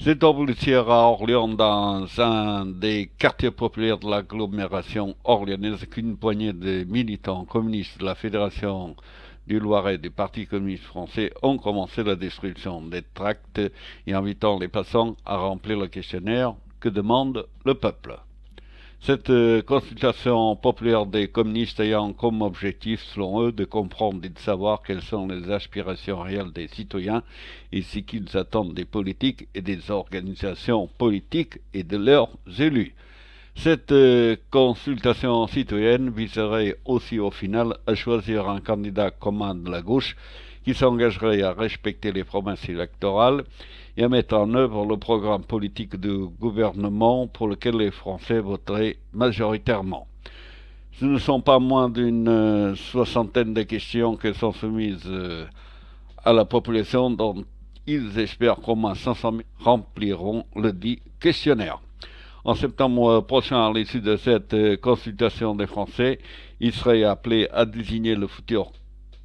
C'est policière à Orléans, dans un des quartiers populaires de l'agglomération orléanaise, qu'une poignée de militants communistes de la Fédération du Loiret du Parti communiste français ont commencé la destruction des tracts et invitant les passants à remplir le questionnaire que demande le peuple. Cette consultation populaire des communistes ayant comme objectif, selon eux, de comprendre et de savoir quelles sont les aspirations réelles des citoyens et ce qu'ils attendent des politiques et des organisations politiques et de leurs élus. Cette consultation citoyenne viserait aussi au final à choisir un candidat commun de la gauche qui s'engagerait à respecter les promesses électorales et à mettre en œuvre le programme politique du gouvernement pour lequel les Français voteraient majoritairement. Ce ne sont pas moins d'une soixantaine de questions qui sont soumises à la population dont ils espèrent qu'au moins 500 000 rempliront le dit questionnaire. En septembre prochain, à l'issue de cette consultation des Français, ils seraient appelés à désigner le futur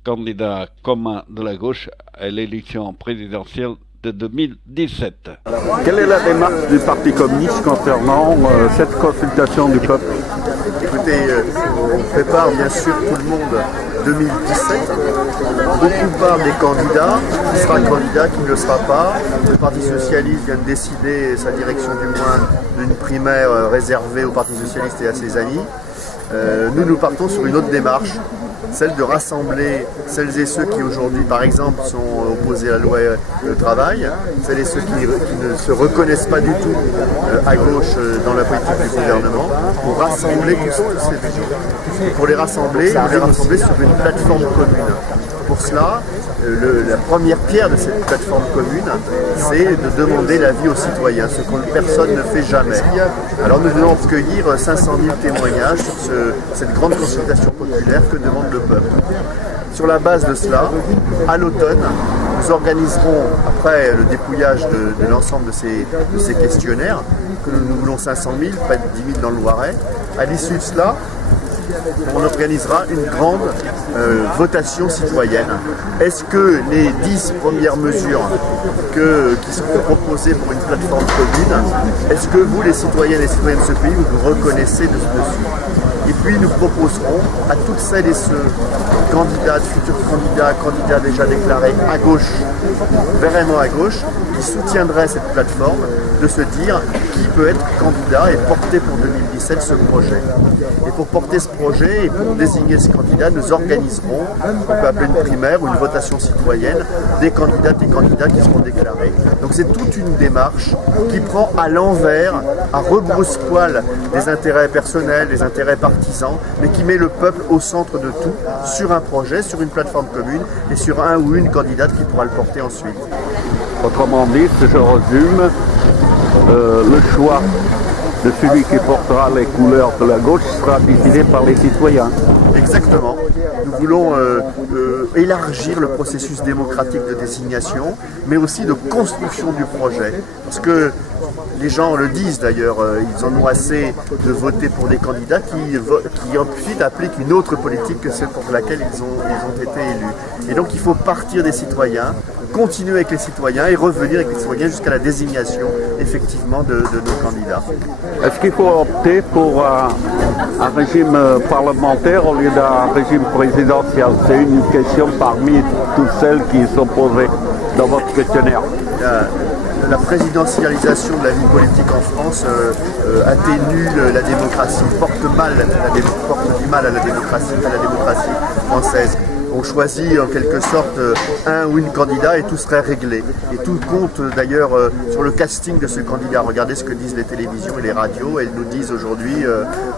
candidat commun de la gauche à l'élection présidentielle de 2017. Quelle est la démarche du Parti communiste concernant cette consultation du peuple? Écoutez, on prépare bien sûr tout le monde 2017. Beaucoup parlent des candidats, qui sera candidat, qui ne le sera pas. Le Parti socialiste vient de décider, sa direction du moins, d'une primaire réservée au Parti socialiste et à ses amis. Nous partons sur une autre démarche, celle de rassembler celles et ceux qui aujourd'hui, par exemple, sont opposés à la loi travail, celles et ceux qui ne se reconnaissent pas du tout à gauche dans la politique du gouvernement, pour rassembler tous ces gens. Pour les rassembler sur une plateforme commune. Pour cela, la première pierre de cette plateforme commune, c'est de demander l'avis aux citoyens, ce que personne ne fait jamais. Alors nous devons recueillir 500 000 témoignages sur cette grande consultation populaire que demande le peuple. Sur la base de cela, à l'automne, nous organiserons, après le dépouillage de l'ensemble de ces questionnaires, que nous voulons 500 000, près de 10 000 dans le Loiret, à l'issue de cela, on organisera une grande votation citoyenne. Est-ce que les 10 premières mesures qui seront proposées pour une plateforme commune, est-ce que vous, les citoyennes et citoyens de ce pays, vous vous reconnaissez dessus? Et puis nous proposerons à toutes celles et ceux, futurs candidats déjà déclarés à gauche, vraiment à gauche, qui soutiendraient cette plateforme, de se dire qui peut être candidat et porter pour 2017 ce projet. Et pour porter ce projet et pour désigner ce candidat, nous organiserons, on peut appeler une primaire ou une votation citoyenne, des candidates et candidats qui seront déclarés. Donc c'est toute une démarche qui prend à l'envers, à rebrousse-poil des intérêts personnels, des intérêts partisans, mais qui met le peuple au centre de tout, sur un projet, sur une plateforme commune et sur un ou une candidate qui pourra le porter ensuite. Autrement dit, si je résume, le choix de celui qui portera les couleurs de la gauche sera décidé par les citoyens. Exactement. Nous voulons élargir le processus démocratique de désignation, mais aussi de construction du projet. Parce que les gens le disent d'ailleurs, ils en ont assez de voter pour des candidats qui ensuite appliquent une autre politique que celle pour laquelle ils ont été élus. Et donc il faut partir des citoyens, continuer avec les citoyens et revenir avec les citoyens jusqu'à la désignation effectivement de nos candidats. Est-ce qu'il faut opter pour un régime parlementaire au lieu d'un régime présidentiel? C'est une question parmi toutes celles qui sont posées dans votre questionnaire. La présidentialisation de la vie politique en France atténue la démocratie, porte du mal à la démocratie française. On choisit en quelque sorte un ou une candidat et tout serait réglé. Et tout compte d'ailleurs sur le casting de ce candidat. Regardez ce que disent les télévisions et les radios. Elles nous disent aujourd'hui,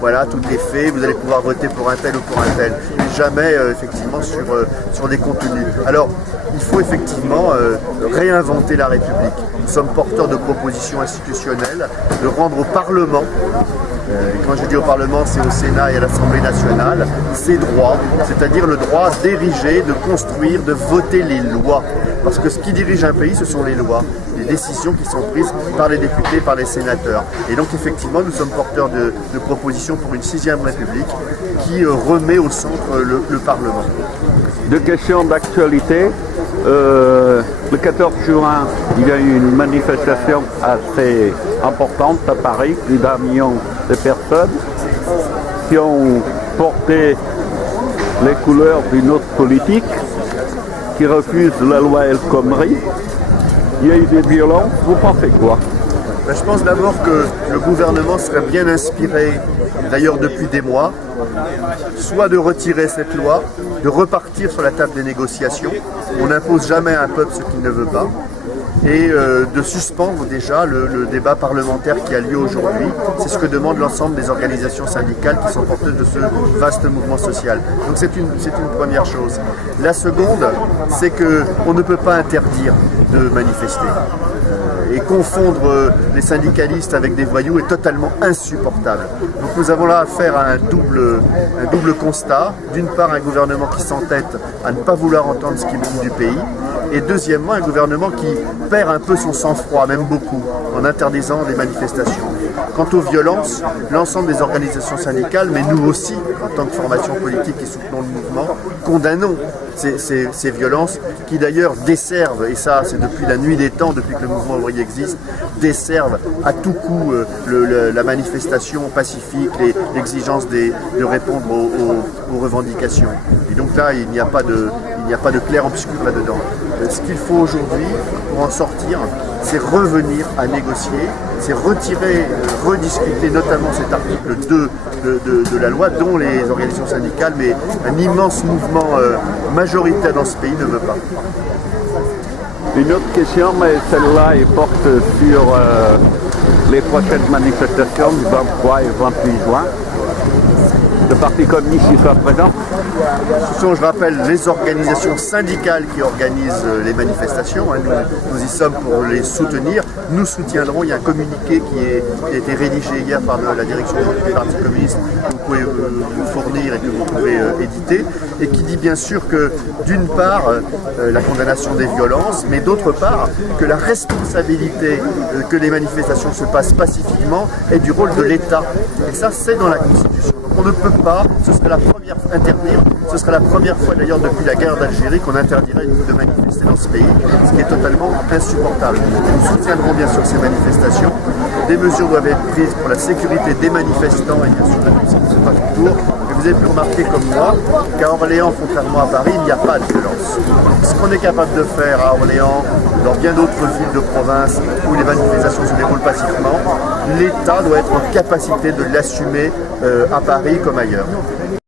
voilà, tout est fait, vous allez pouvoir voter pour un tel ou pour un tel. Et jamais effectivement sur des contenus. Alors, il faut effectivement réinventer la République. Nous sommes porteurs de propositions institutionnelles, de rendre au Parlement, et quand je dis au Parlement, c'est au Sénat et à l'Assemblée nationale, ses droits, c'est-à-dire le droit d'ériger, de construire, de voter les lois. Parce que ce qui dirige un pays, ce sont les lois, les décisions qui sont prises par les députés, par les sénateurs. Et donc effectivement, nous sommes porteurs de propositions pour une 6e République qui remet au centre le Parlement. Deux questions d'actualité. Le 14 juin, il y a eu une manifestation assez importante à Paris, plus d'1 million de personnes qui ont porté les couleurs d'une autre politique, qui refuse la loi El Khomri. Il y a eu des violences. Vous pensez quoi? Je pense d'abord que le gouvernement serait bien inspiré, d'ailleurs depuis des mois, soit de retirer cette loi, de repartir sur la table des négociations. On n'impose jamais à un peuple ce qu'il ne veut pas. Et de suspendre déjà le débat parlementaire qui a lieu aujourd'hui. C'est ce que demandent l'ensemble des organisations syndicales qui sont porteuses de ce vaste mouvement social. Donc c'est une première chose. La seconde, c'est qu'on ne peut pas interdire de manifester. Et confondre les syndicalistes avec des voyous est totalement insupportable. Donc nous avons là affaire à un double constat. D'une part, un gouvernement qui s'entête à ne pas vouloir entendre ce qui vient du pays. Et deuxièmement, un gouvernement qui perd un peu son sang-froid, même beaucoup, en interdisant des manifestations. Quant aux violences, l'ensemble des organisations syndicales, mais nous aussi, en tant que formation politique qui soutenons le mouvement, condamnons ces violences qui d'ailleurs desservent, et ça c'est depuis la nuit des temps, depuis que le mouvement ouvrier existe, desservent à tout coup la manifestation pacifique, l'exigence de répondre aux revendications. Et donc là, il n'y a pas de clair-obscur là-dedans. Ce qu'il faut aujourd'hui, pour en sortir, c'est revenir à négocier, c'est retirer, rediscuter notamment cet article 2 de la loi dont les organisations syndicales, mais un immense mouvement majoritaire dans ce pays ne veut pas. Une autre question, mais celle-là elle porte sur les prochaines manifestations du 23 et 28 juin. Le Parti communiste y soit présent? Ce sont, je rappelle, les organisations syndicales qui organisent les manifestations. Nous y sommes pour les soutenir. Nous soutiendrons. Il y a un communiqué qui a été rédigé hier par la direction du Parti communiste que vous pouvez vous fournir et que vous pouvez éditer, et qui dit bien sûr que, d'une part, la condamnation des violences, mais d'autre part, que la responsabilité que les manifestations se passent pacifiquement est du rôle de l'État. Et ça, c'est dans la Constitution. On ne peut pas, ce serait la première fois d'ailleurs depuis la guerre d'Algérie qu'on interdirait de manifester dans ce pays, ce qui est totalement insupportable. Nous soutiendrons bien sûr ces manifestations. Des mesures doivent être prises pour la sécurité des manifestants et bien sûr de tout ce qui se passe autour. Et vous avez pu remarquer comme moi qu'à Orléans, contrairement à Paris, il n'y a pas de violence. Ce qu'on est capable de faire à Orléans, dans bien d'autres villes de province où les manifestations se déroulent pacifiquement, l'État doit être en capacité de l'assumer à Paris comme ailleurs.